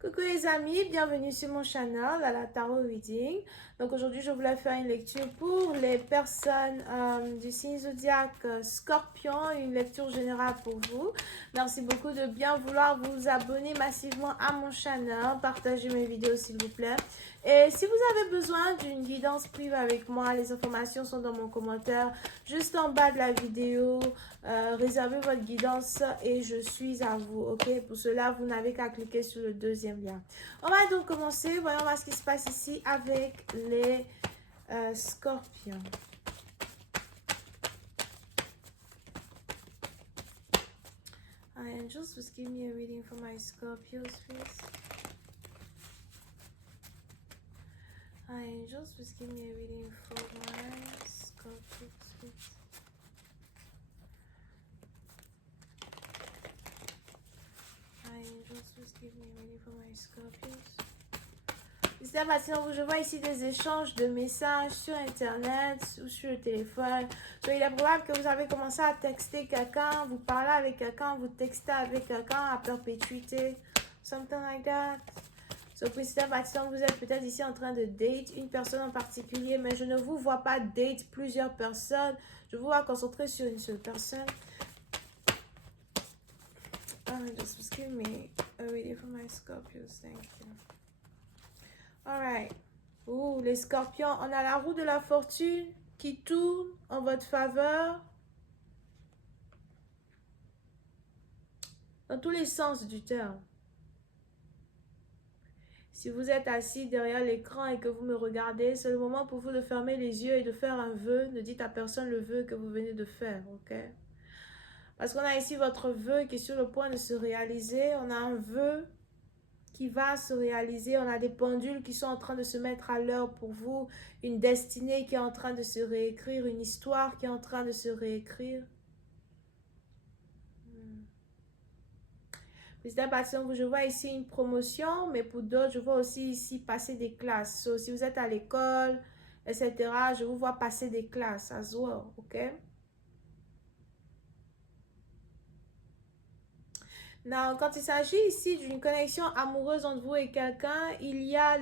Coucou les amis, bienvenue sur mon channel à la Tarot Reading. Donc aujourd'hui, je voulais faire une lecture pour les personnes du signe zodiaque Scorpion, une lecture générale pour vous. Merci beaucoup de bien vouloir vous abonner massivement à mon channel, partagez mes vidéos s'il vous plaît. Et si vous avez besoin d'une guidance privée avec moi, les informations sont dans mon commentaire, juste en bas de la vidéo. Réservez votre guidance et je suis à vous, ok? Pour cela, vous n'avez qu'à cliquer sur le deuxième lien. On va donc commencer. Voyons voir ce qui se passe ici avec les scorpions. Hi, angels, please give me a reading for my Scorpios, please. Hi, angels, please give me a reading for my Scorpios, please. Hi, angels, please give me a reading for my Scorpios. Je vois ici des échanges de messages sur internet ou sur le téléphone. Donc, il est probable que vous avez commencé à texter quelqu'un, vous parlez avec quelqu'un, vous textez avec quelqu'un à perpétuité. Something like that. So, vous êtes peut-être ici en train de date une personne en particulier, mais je ne vous vois pas date plusieurs personnes. Je vous vois concentrer sur une seule personne. Just give me a reading for my Scorpios. Thank you. Alright. Ouh, les scorpions, on a la roue de la fortune qui tourne en votre faveur. Dans tous les sens du terme. Si vous êtes assis derrière l'écran et que vous me regardez, c'est le moment pour vous de fermer les yeux et de faire un vœu. Ne dites à personne le vœu que vous venez de faire, ok? Parce qu'on a ici votre vœu qui est sur le point de se réaliser. On a un vœu qui va se réaliser. On a des pendules qui sont en train de se mettre à l'heure pour vous. Une destinée qui est en train de se réécrire. Une histoire qui est en train de se réécrire. Je vois ici une promotion, mais pour d'autres, je vois aussi ici passer des classes. So, si vous êtes à l'école, etc., je vous vois passer des classes as well, ok? Non, quand il s'agit ici d'une connexion amoureuse entre vous et quelqu'un, il y a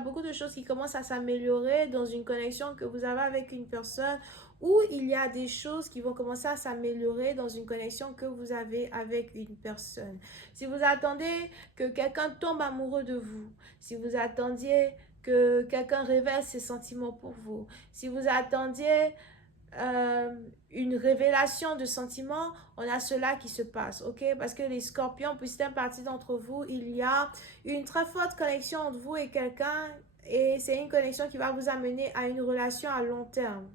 beaucoup de choses qui commencent à s'améliorer dans une connexion que vous avez avec une personne, ou il y a des choses qui vont commencer à s'améliorer dans une connexion que vous avez avec une personne. Si vous attendez que quelqu'un tombe amoureux de vous, si vous attendiez que quelqu'un révèle ses sentiments pour vous, si vous attendiez une révélation de sentiments, on a cela qui se passe, ok? Parce que les scorpions, pour certaines parties d'entre vous, il y a une très forte connexion entre vous et quelqu'un, et c'est une connexion qui va vous amener à une relation à long terme,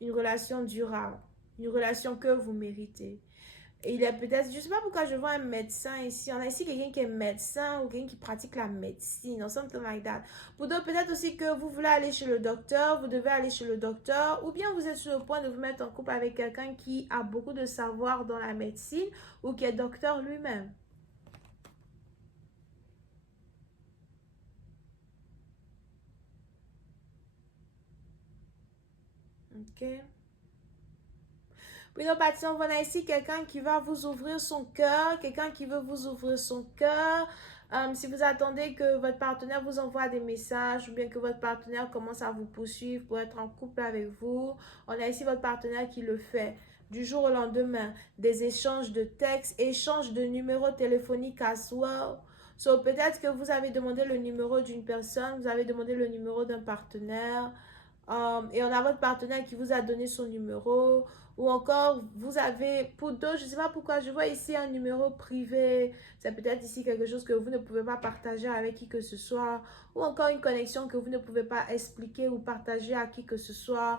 une relation durable, une relation que vous méritez. Et il est peut-être, je ne sais pas pourquoi je vois un médecin ici. On a ici quelqu'un qui est médecin ou quelqu'un qui pratique la médecine or something like that. Pour d'autres, peut-être aussi que vous voulez aller chez le docteur, vous devez aller chez le docteur, ou bien vous êtes sur le point de vous mettre en couple avec quelqu'un qui a beaucoup de savoir dans la médecine ou qui est docteur lui-même. Ok. Puis nous partons, voilà ici quelqu'un qui va vous ouvrir son cœur, quelqu'un qui veut vous ouvrir son cœur. Si vous attendez que votre partenaire vous envoie des messages ou bien que votre partenaire commence à vous poursuivre pour être en couple avec vous, on a ici votre partenaire qui le fait. Du jour au lendemain, des échanges de textes, échanges de numéros téléphoniques as well. So, peut-être que vous avez demandé le numéro d'une personne, vous avez demandé le numéro d'un partenaire. Et on a votre partenaire qui vous a donné son numéro, ou encore vous avez, pour d'autres, je ne sais pas pourquoi, je vois ici un numéro privé, c'est peut-être ici quelque chose que vous ne pouvez pas partager avec qui que ce soit, ou encore une connexion que vous ne pouvez pas expliquer ou partager à qui que ce soit.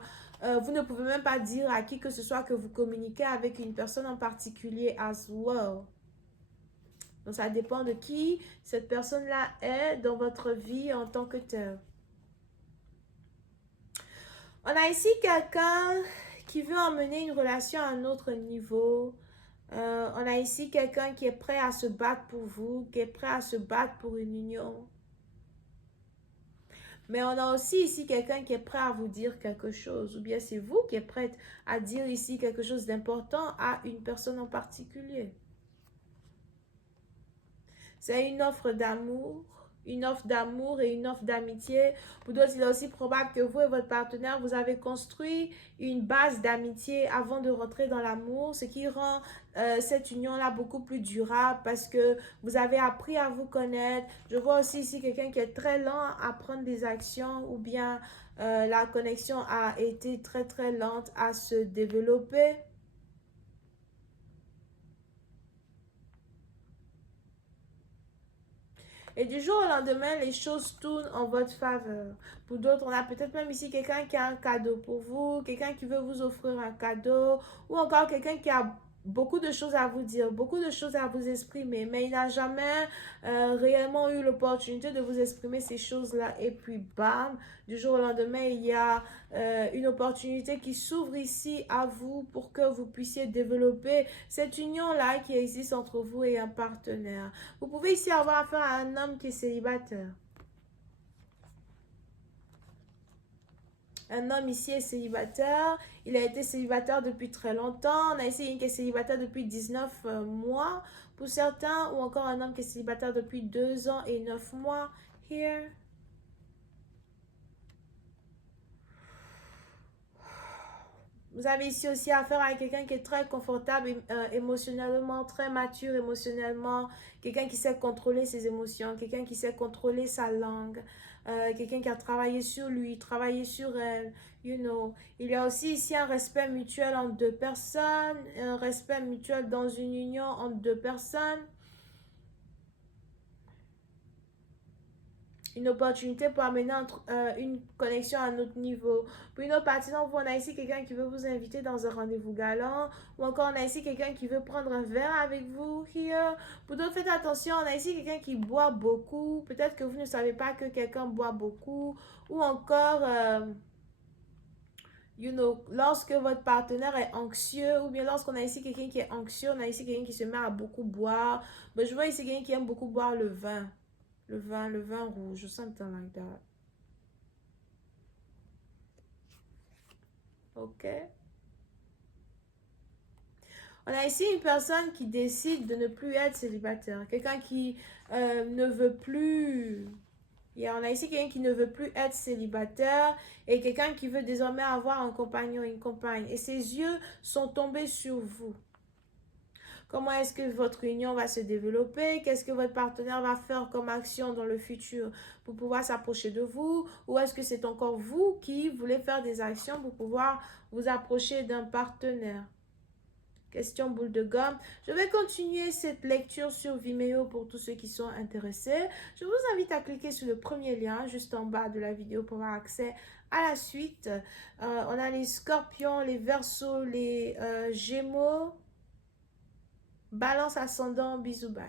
Vous ne pouvez même pas dire à qui que ce soit que vous communiquez avec une personne en particulier as well. Donc ça dépend de qui cette personne-là est dans votre vie en tant que tel. On a ici quelqu'un qui veut emmener une relation à un autre niveau. On a ici quelqu'un qui est prêt à se battre pour vous, qui est prêt à se battre pour une union. Mais on a aussi ici quelqu'un qui est prêt à vous dire quelque chose. Ou bien c'est vous qui êtes prête à dire ici quelque chose d'important à une personne en particulier. C'est une offre d'amour. Une offre d'amour et une offre d'amitié. Pour d'autres, il est aussi probable que vous et votre partenaire, vous avez construit une base d'amitié avant de rentrer dans l'amour, ce qui rend cette union-là beaucoup plus durable parce que vous avez appris à vous connaître. Je vois aussi ici quelqu'un qui est très lent à prendre des actions ou bien la connexion a été très très lente à se développer. Et du jour au lendemain, les choses tournent en votre faveur. Pour d'autres, on a peut-être même ici quelqu'un qui a un cadeau pour vous, quelqu'un qui veut vous offrir un cadeau, ou encore quelqu'un qui a beaucoup de choses à vous dire, beaucoup de choses à vous exprimer, mais il n'a jamais réellement eu l'opportunité de vous exprimer ces choses-là. Et puis, bam, du jour au lendemain, il y a une opportunité qui s'ouvre ici à vous pour que vous puissiez développer cette union-là qui existe entre vous et un partenaire. Vous pouvez ici avoir affaire à un homme qui est célibataire. Un homme ici est célibataire. Il a été célibataire depuis très longtemps. On a ici une qui est célibataire depuis 19 mois pour certains. Ou encore un homme qui est célibataire depuis 2 ans et 9 mois. Here. Vous avez ici aussi affaire à quelqu'un qui est très confortable émotionnellement, très mature émotionnellement, quelqu'un qui sait contrôler ses émotions, quelqu'un qui sait contrôler sa langue, quelqu'un qui a travaillé sur lui, travaillé sur elle, you know. Il y a aussi ici un respect mutuel entre deux personnes, un respect mutuel dans une union entre deux personnes. Une opportunité pour amener une connexion à un autre niveau. Pour une autre partie d'entre vous, on a ici quelqu'un qui veut vous inviter dans un rendez-vous galant, ou encore on a ici quelqu'un qui veut prendre un verre avec vous, here. Pour d'autres, faites attention, on a ici quelqu'un qui boit beaucoup, peut-être que vous ne savez pas que quelqu'un boit beaucoup, ou encore, you know, lorsque votre partenaire est anxieux, ou bien lorsqu'on a ici quelqu'un qui est anxieux, on a ici quelqu'un qui se met à beaucoup boire. Mais je vois ici quelqu'un qui aime beaucoup boire le vin. Le vin rouge, something like that. Ok. On a ici une personne qui décide de ne plus être célibataire. Quelqu'un qui ne veut plus. Yeah, on a ici quelqu'un qui ne veut plus être célibataire et quelqu'un qui veut désormais avoir un compagnon, une compagne. Et ses yeux sont tombés sur vous. Comment est-ce que votre union va se développer? Qu'est-ce que votre partenaire va faire comme action dans le futur pour pouvoir s'approcher de vous? Ou est-ce que c'est encore vous qui voulez faire des actions pour pouvoir vous approcher d'un partenaire? Question boule de gomme. Je vais continuer cette lecture sur Vimeo pour tous ceux qui sont intéressés. Je vous invite à cliquer sur le premier lien juste en bas de la vidéo pour avoir accès à la suite. On a les scorpions, les verseaux, les gémeaux. Balance ascendant, bisous, bye.